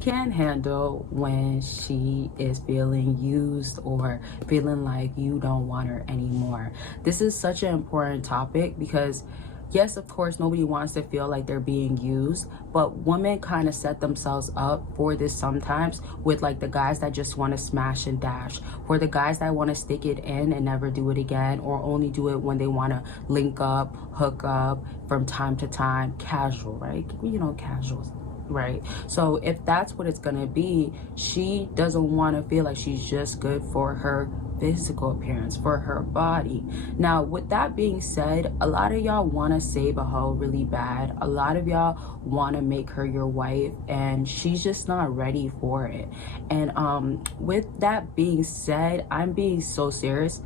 can't handle when she is feeling used or feeling like you don't want her anymore. This is such an important topic because yes, of course, nobody wants to feel like they're being used, but women kind of set themselves up for this sometimes with like the guys that just want to smash and dash, or the guys that want to stick it in and never do it again, or only do it when they want to link up, hook up from time to time, casual, right? You know, casuals. Right. So if that's what it's gonna be, she doesn't want to feel like she's just good for her physical appearance, for her body. Now, with that being said, a lot of y'all want to save a hoe really bad. A lot of y'all want to make her your wife, and she's just not ready for it. And with that being said, I'm being so serious.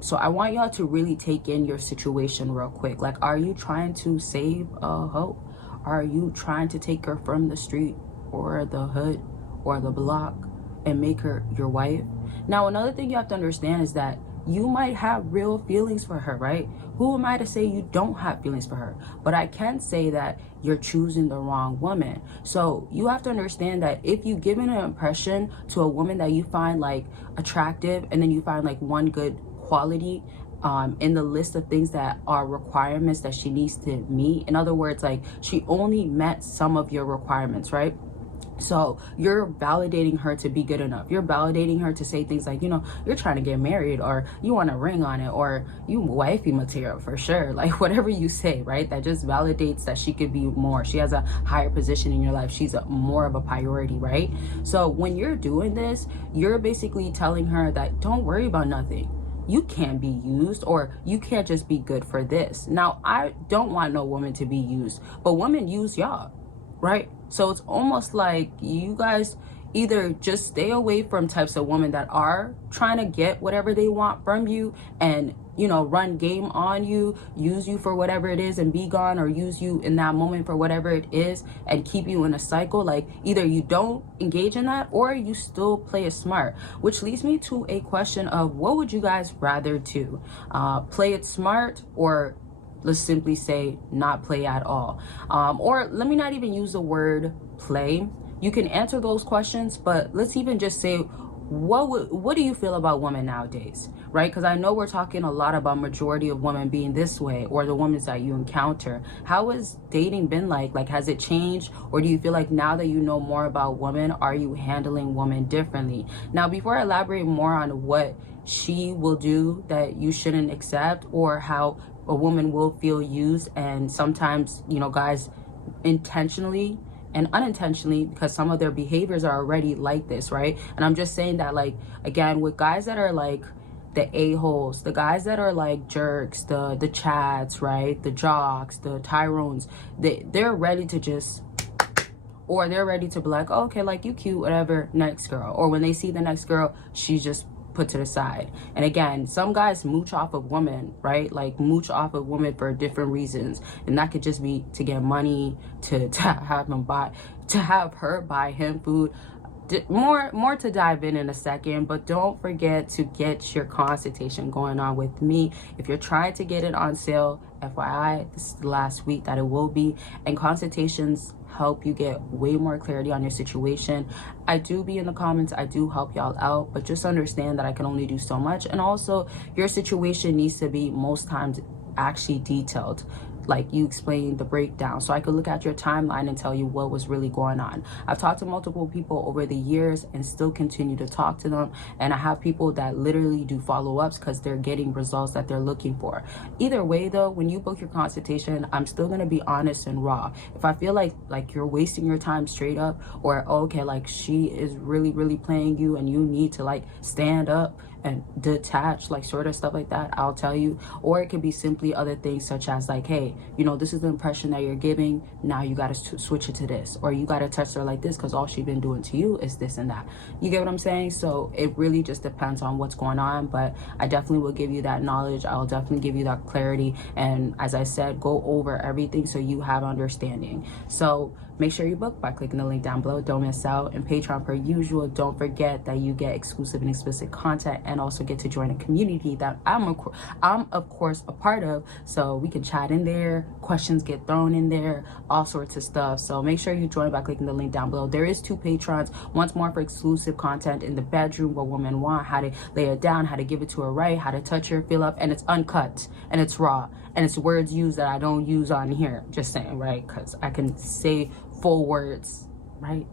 So I want y'all to really take in your situation real quick. Like, are you trying to save a hoe? Are you trying to take her from the street or the hood or the block and make her your wife? Now, another thing you have to understand is that you might have real feelings for her, right? Who am I to say you don't have feelings for her? But I can say that you're choosing the wrong woman. So you have to understand that if you give an impression to a woman that you find like attractive, and then you find like one good quality in the list of things that are requirements that she needs to meet. In other words, like she only met some of your requirements, right? So you're validating her to be good enough. You're validating her to say things like, you know, you're trying to get married, or you want a ring on it, or you wifey material for sure. Like whatever you say, right? That just validates that she could be more. She has a higher position in your life. She's more of a priority, right? So when you're doing this, you're basically telling her that don't worry about nothing. You can't be used, or you can't just be good for this. Now, I don't want no woman to be used, but women use y'all, right? So it's almost like you guys either just stay away from types of women that are trying to get whatever they want from you and, you know, run game on you, use you for whatever it is and be gone, or use you in that moment for whatever it is and keep you in a cycle. Like either you don't engage in that or you still play it smart, which leads me to a question of what would you guys rather do? Play it smart, or let's simply say not play at all? Or let me not even use the word play. You can answer those questions, but let's even just say, what do you feel about women nowadays, right? Because I know we're talking a lot about majority of women being this way, or the women that you encounter. How has dating been like? Like, has it changed? Or do you feel like now that you know more about women, are you handling women differently? Now, before I elaborate more on what she will do that you shouldn't accept, or how a woman will feel used, and sometimes, you know, guys intentionally and unintentionally, because some of their behaviors are already like this, right? And I'm just saying that, like, again, with guys that are like the a-holes, the guys that are like jerks, the chads, right, the jocks, the Tyrones, they're ready to just, or they're ready to be like, oh, okay, like you cute, whatever, next girl. Or when they see the next girl, she's just put to the side. And again, some guys mooch off of women, right? Like mooch off of women for different reasons, and that could just be to get money, to have her buy him food. More to dive in a second, but don't forget to get your consultation going on with me. If you're trying to get it on sale, FYI, this is the last week that it will be, and consultations help you get way more clarity on your situation. I do be in the comments, I do help y'all out, but just understand that I can only do so much. And also, your situation needs to be most times actually detailed. Like you explain the breakdown, so I could look at your timeline and tell you what was really going on. I've talked to multiple people over the years and still continue to talk to them, and I have people that literally do follow-ups because they're getting results that they're looking for. Either way though, when you book your consultation, I'm still going to be honest and raw. If I feel like you're wasting your time straight up, or okay, like she is really playing you and you need to like stand up and detach, like sort of stuff like that, I'll tell you. Or it could be simply other things such as like, hey, you know, this is the impression that you're giving, now you got to switch it to this, or you got to touch her like this because all she's been doing to you is this and that. You get what I'm saying? So it really just depends on what's going on, but I definitely will give you that knowledge. I'll definitely give you that clarity, and as I said, go over everything so you have understanding. So make sure you book by clicking the link down below. Don't miss out. And Patreon, per usual, don't forget that you get exclusive and explicit content and also get to join a community that I'm of course a part of, so we can chat in there, questions get thrown in there, all sorts of stuff. So make sure you join by clicking the link down below. There is 2 patrons, once more for exclusive content in the bedroom, what women want, how to lay it down, how to give it to her right, how to touch her, feel up, and it's uncut and it's raw and it's words used that I don't use on here, just saying, right? Because I can say full words, right,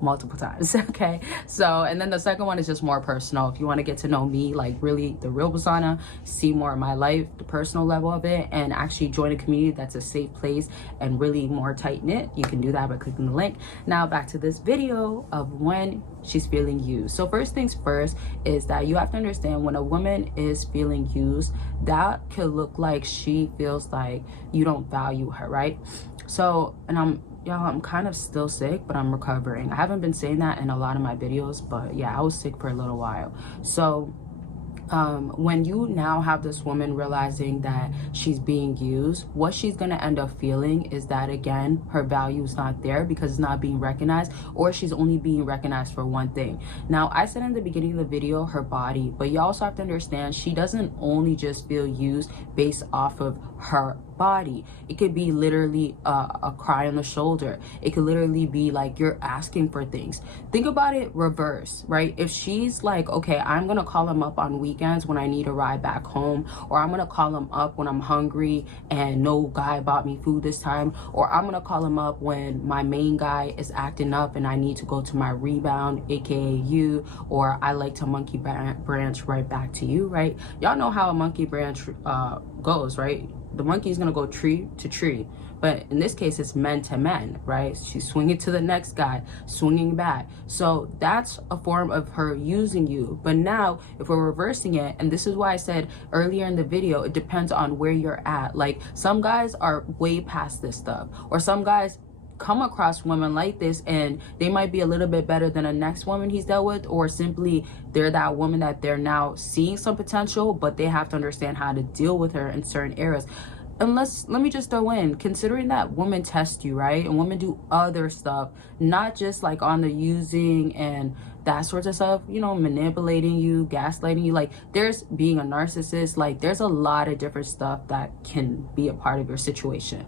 multiple times. Okay, so and then the second one is just more personal. If you want to get to know me, like really the real persona, see more of my life, the personal level of it, and actually join a community that's a safe place and really more tight-knit, you can do that by clicking the link. Now back to this video of when she's feeling used. So first things first is that you have to understand, when a woman is feeling used, that could look like she feels like you don't value her, right? So, and y'all, I'm kind of still sick, but I'm recovering. I haven't been saying that in a lot of my videos, but yeah, I was sick for a little while. So when you now have this woman realizing that she's being used, what she's going to end up feeling is that, again, her value is not there because it's not being recognized, or she's only being recognized for one thing. Now, I said in the beginning of the video, her body, but you also have to understand she doesn't only just feel used based off of her body. It could be literally a cry on the shoulder. It could literally be like you're asking for things. Think about it reverse, right? If she's like, okay, I'm gonna call him up on weekends when I need a ride back home, or I'm gonna call him up when I'm hungry and no guy bought me food this time, or I'm gonna call him up when my main guy is acting up and I need to go to my rebound, aka you, or I like to monkey branch right back to you, right? Y'all know how a monkey branch goes, right? The monkey is gonna go tree to tree, but in this case it's men to men, right? She's swinging to the next guy, swinging back. So that's a form of her using you. But now if we're reversing it, and this is why I said earlier in the video, it depends on where you're at. Like, some guys are way past this stuff, or some guys come across women like this and they might be a little bit better than the next woman he's dealt with, or simply they're that woman that they're now seeing some potential, but they have to understand how to deal with her in certain areas. Unless, let me just throw in, considering that women test you, right? And women do other stuff, not just like on the using and that sort of stuff, you know, manipulating you, gaslighting you. Like, there's being a narcissist, like there's a lot of different stuff that can be a part of your situation.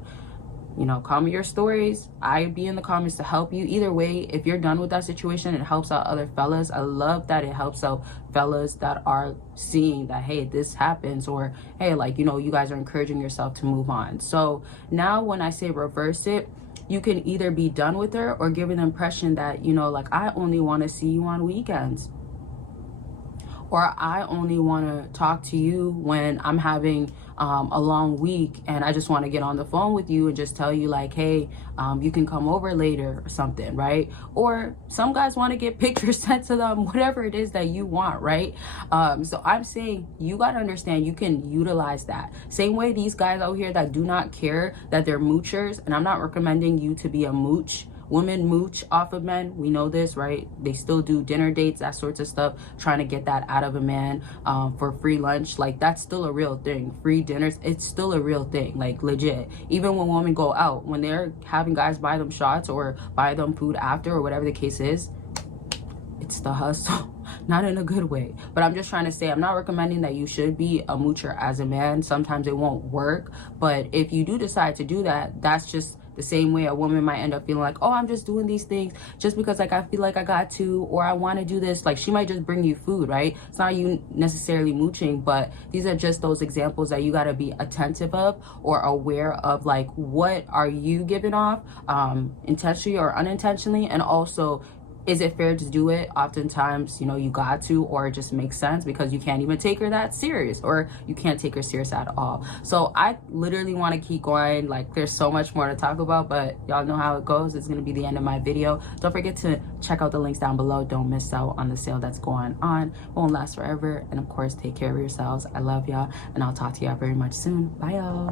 You know, comment your stories. I'd be in the comments to help you. Either way, if you're done with that situation, it helps out other fellas. I love that it helps out fellas that are seeing that, hey, this happens, or hey, like, you know, you guys are encouraging yourself to move on. So now when I say reverse it, you can either be done with her or give an impression that, you know, like, I only want to see you on weekends, or I only want to talk to you when I'm having a long week and I just want to get on the phone with you and just tell you like, hey, you can come over later or something, right? Or some guys want to get pictures sent to them, whatever it is that you want, right? So I'm saying you got to understand you can utilize that. Same way these guys out here that do not care that they're moochers, and I'm not recommending you to be a mooch. Women mooch off of men, we know this, right? They still do dinner dates, that sorts of stuff, trying to get that out of a man for free lunch. Like, that's still a real thing. Free dinners, it's still a real thing, like legit. Even when women go out, when they're having guys buy them shots or buy them food after, or whatever the case is, it's the hustle. Not in a good way, but I'm just trying to say, I'm not recommending that you should be a moocher as a man. Sometimes it won't work, but if you do decide to do that, that's just the same way a woman might end up feeling like, oh, I'm just doing these things just because like I feel like I got to, or I want to do this. Like, she might just bring you food, right? It's not you necessarily mooching, but these are just those examples that you got to be attentive of or aware of, like, what are you giving off intentionally or unintentionally, and also, is it fair to do it? Oftentimes, you know, you got to, or it just makes sense because you can't even take her that serious, or you can't take her serious at all. So I literally want to keep going. Like, there's so much more to talk about, but y'all know how it goes. It's going to be the end of my video. Don't forget to check out the links down below. Don't miss out on the sale that's going on. It won't last forever. And of course, take care of yourselves. I love y'all, and I'll talk to y'all very much soon. Bye, y'all.